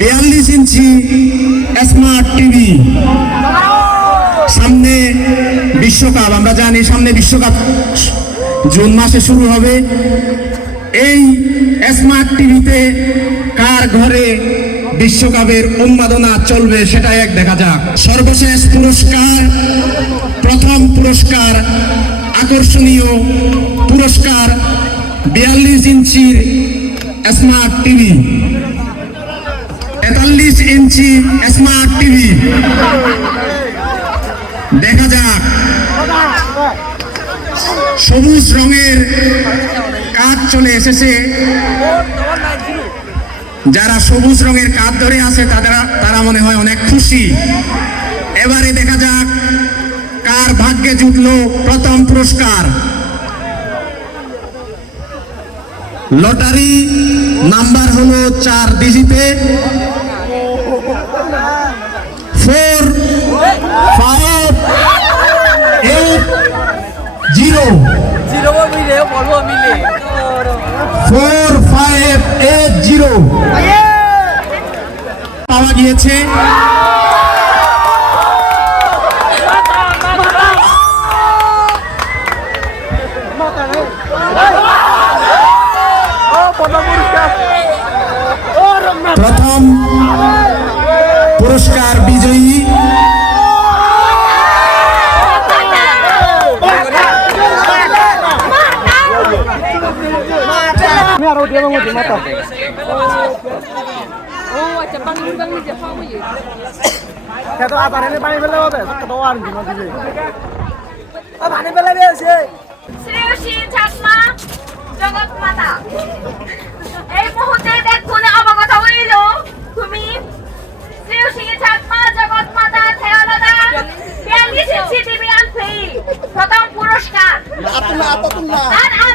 42 ইঞ্চি smart TV. সামনে বিশ্বকাপ, আমরা জানি সামনে বিশ্বকাপ জুন মাসে শুরু হবে। এই স্মার্ট টিভিতে কার ঘরে বিশ্বকাপের উন্মাদনা চলবে সেটাই এক দেখা যাক। সর্বশেষ পুরস্কার, প্রথম পুরস্কার, আকর্ষণীয় পুরস্কার 42 ইঞ্চির স্মার্ট টিভি, 43 ইঞ্চি স্মার্ট টিভি। দেখা যাক সবুজ রঙের কাঠ চলে এসেছে। যারা সবুজ রঙের কাঠ ধরে আছে তারা মনে হয় অনেক খুশি। এবারে দেখা যাক কার ভাগ্যে জুটলো প্রথম পুরস্কার। লটারি নাম্বার হলো 4 ডিজিটে, 4 5 8 0 4 5 8 0 পাওয়া গিয়েছে। প্রথম পুরস্কার বিজয়ী শ্রেয়সী ঠাকুমা জগৎ মাতা। এই মুহূর্তে দেখুন অবগত হইল তুমি শ্রেয়সী ঠাকুমা জগৎ মাতা থেয়ালদা 42 ইঞ্চি টিভি আনফ্রি প্রথম পুরস্কার। আর